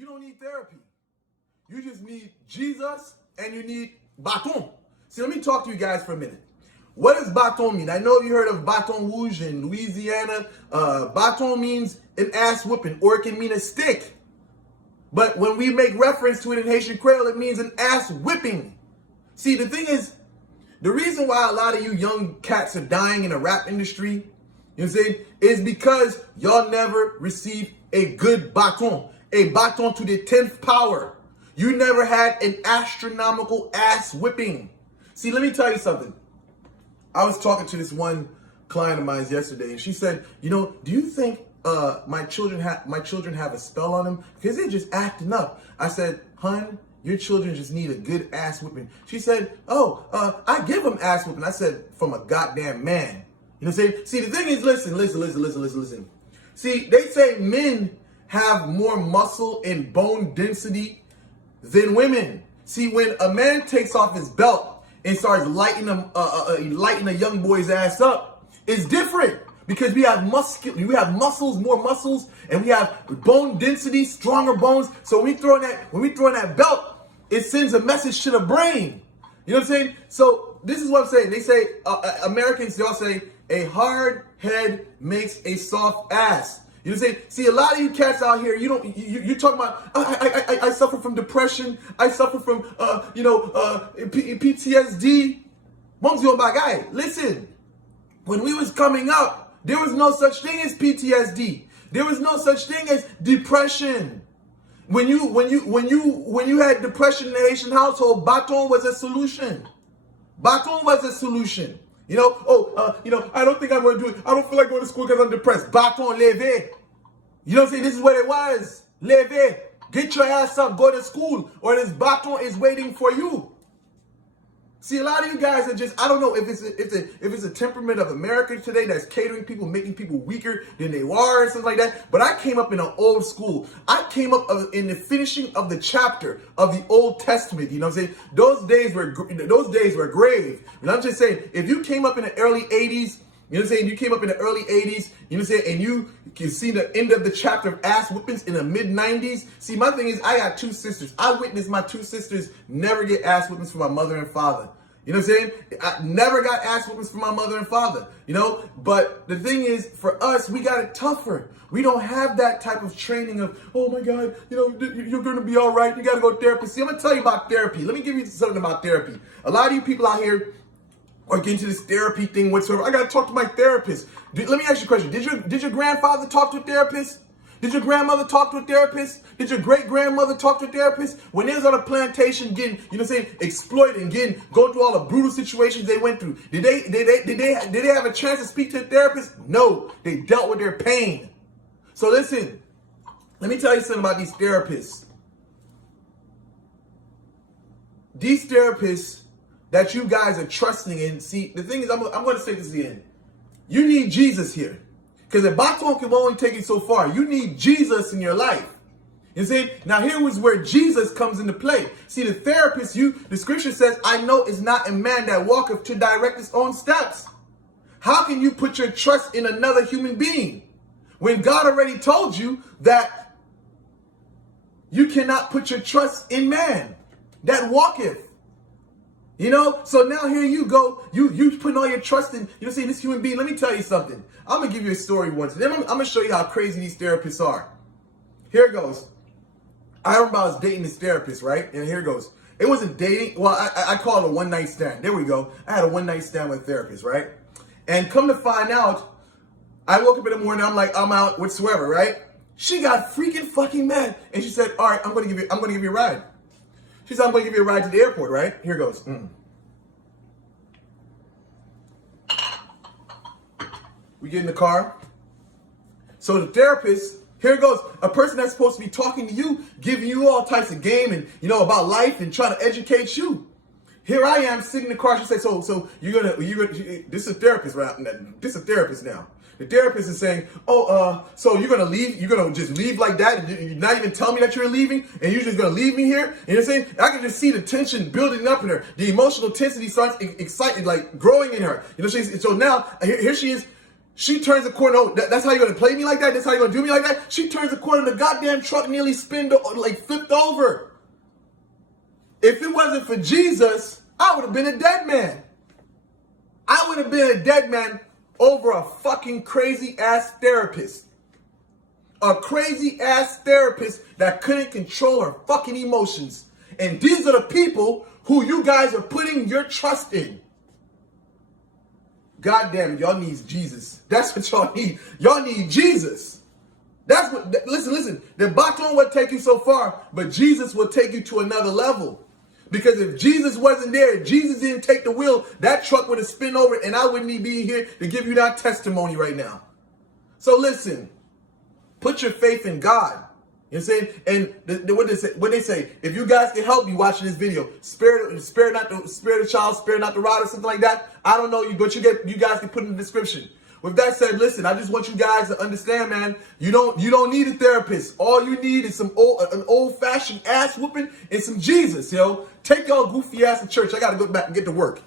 You don't need therapy. You just need Jesus and you need BATON. See, let me talk to you guys for a minute. What does BATON mean? I know you heard of Baton Rouge in Louisiana. BATON means an ass whooping, or it can mean a stick. But when we make reference to it in Haitian Creole, it means an ass whipping. See, the thing is, the reason why a lot of you young cats are dying in the rap industry, you know what I'm saying, is because y'all never received a good baton to the 10th power. You never had an astronomical ass whipping. See, let me tell you something. I was talking to this one client of mine yesterday, and she said, you know, do you think my children have a spell on them? Because they're just acting up. I said, hun, your children just need a good ass whipping. She said, oh, I give them ass whipping. I said, from a goddamn man. You know what I'm saying? See, the thing is, listen. See, they say men have more muscle and bone density than women. See, when a man takes off his belt and starts lighting a young boy's ass up, it's different. Because we have muscles, more muscles, and we have bone density, stronger bones. So when we throw in that belt, it sends a message to the brain. You know what I'm saying? So this is what I'm saying. They say, Americans, they all say, a hard head makes a soft ass. You know what I'm saying? See, a lot of you cats out here, you're talking about, I suffer from depression. I suffer from, PTSD. Mom's your my guy. Listen, when we was coming up, there was no such thing as PTSD. There was no such thing as depression. When you had depression in the Haitian household, baton was a solution. Baton was a solution. You know, I don't think I'm going to do it. I don't feel like going to school because I'm depressed. Baton, leve. You know what I'm saying? This is what it was. Leve. Get your ass up, go to school, or this baton is waiting for you. See, a lot of you guys are just, I don't know if it's a temperament of America today that's catering people, making people weaker than they are and stuff like that. But I came up in an old school. I came up in the finishing of the chapter of the Old Testament. You know what I'm saying? Those days were grave. And I'm just saying, if you came up in the early 80s, you know what I'm saying? You came up in the early 80s, you know what I'm saying? And you can see the end of the chapter of ass whoopings in the mid 90s. See, my thing is, I got two sisters. I witnessed my two sisters never get ass whoopings from my mother and father. You know what I'm saying? I never got ass whoopings from my mother and father, you know? But the thing is, for us, we got it tougher. We don't have that type of training of, oh my God, you know, you're going to be all right. You got to go to therapy. See, I'm going to tell you about therapy. Let me give you something about therapy. A lot of you people out here or get into this therapy thing whatsoever. I got to talk to my therapist. Let me ask you a question. Did your grandfather talk to a therapist? Did your grandmother talk to a therapist? Did your great-grandmother talk to a therapist? When they was on a plantation getting, you know what I'm saying, exploited and going through all the brutal situations they went through, did they have a chance to speak to a therapist? No, they dealt with their pain. So listen, let me tell you something about these therapists. These therapists that you guys are trusting in, see, the thing is, I'm going to say this again. You need Jesus here. Because the baton can only take you so far. You need Jesus in your life. You see? Now here is where Jesus comes into play. See, the therapist, the scripture says, I know is not a man that walketh to direct his own steps. How can you put your trust in another human being when God already told you that you cannot put your trust in man that walketh? You know, so now here you go, you putting all your trust in, you know, see, this human being. Let me tell you something. I'm going to give you a story once. Then I'm going to show you how crazy these therapists are. Here it goes. I remember I was dating this therapist, right? And here it goes. It wasn't dating. Well, I call it a one-night stand. There we go. I had a one-night stand with a therapist, right? And come to find out, I woke up in the morning, I'm like, I'm out whatsoever, right? She got freaking fucking mad. And she said, all right, I'm going to give you a ride. She said, I'm going to give you a ride to the airport, right? Here goes. We get in the car. So the therapist, here it goes. A person that's supposed to be talking to you, giving you all types of game and, you know, about life and trying to educate you. Here I am sitting in the car. She said, so you're gonna, this is a therapist, right? This is a therapist now. The therapist is saying, so you're going to leave, you're going to just leave like that, and you're not even tell me that you're leaving, and you're just going to leave me here? And you're saying, I can just see the tension building up in her. The emotional intensity starts excited, like growing in her. You know, so now, here she is. She turns the corner. Oh, that's how you're going to play me like that? That's how you're going to do me like that? She turns the corner. The goddamn truck nearly flipped over. If it wasn't for Jesus, I would have been a dead man. I would have been a dead man over a fucking crazy ass therapist. A crazy ass therapist that couldn't control her fucking emotions. And these are the people who you guys are putting your trust in. Goddamn, y'all need Jesus. That's what y'all need. Y'all need Jesus. That's what, listen. The BATON will take you so far, but Jesus will take you to another level. Because if Jesus wasn't there, if Jesus didn't take the wheel, that truck would have spun over and I wouldn't even be here to give you that testimony right now. So listen, put your faith in God. You know what I'm saying? And what they say, if you guys can help me watching this video, spare not the child, spare not the rod or something like that. I don't know you, but you guys can put in the description. With that said, listen, I just want you guys to understand, man, you don't need a therapist. All you need is an old-fashioned ass whooping and some Jesus, yo. Take y'all goofy ass to church. I gotta go back and get to work.